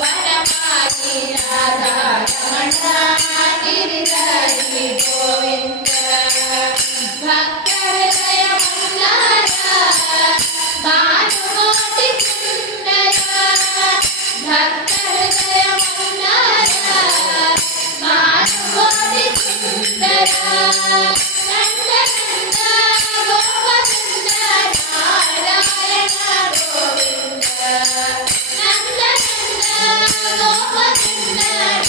ವನಮಾಲಿ ರಾಧಾ ರಮಣ ಗಿರಿಧರಿ ಗೋವಿಂದ ಭಕ್ತರ ಜಯ ಮಲ್ಲಾರ ಭಾನುಮತಿ ಸುಂದರ ಭಕ್ತರ ಜಯ ಮಲ್ಲಾರ ಭಾನುಮತಿ ಸುಂದರ ನಂದ ನಂದ ಗೋಪಚಂದ್ರ ನಾರಾಯಣ ಗೋವಿಂದ ನಂದ ನಂದ ಗೋಪಚಂದ್ರ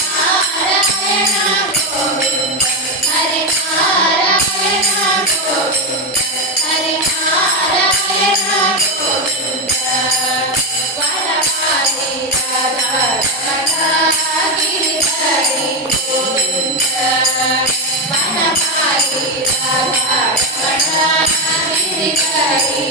ನಾರಾಯಣ ಗೋವಿಂದ ಹರಿ ನಾರಾಯಣ ಗೋವಿಂದ ಹರಿ ನಾರಾಯಣ ಗೋವಿಂದ ವನಮಾಲಿ ರಾಧಾ ರಮಣ ಗಿರಿಧರಿ ಗೋವಿಂದ ವನಮಾಲಿ ರಾಧಾ ರಮಣ ಗಿರಿಧರಿ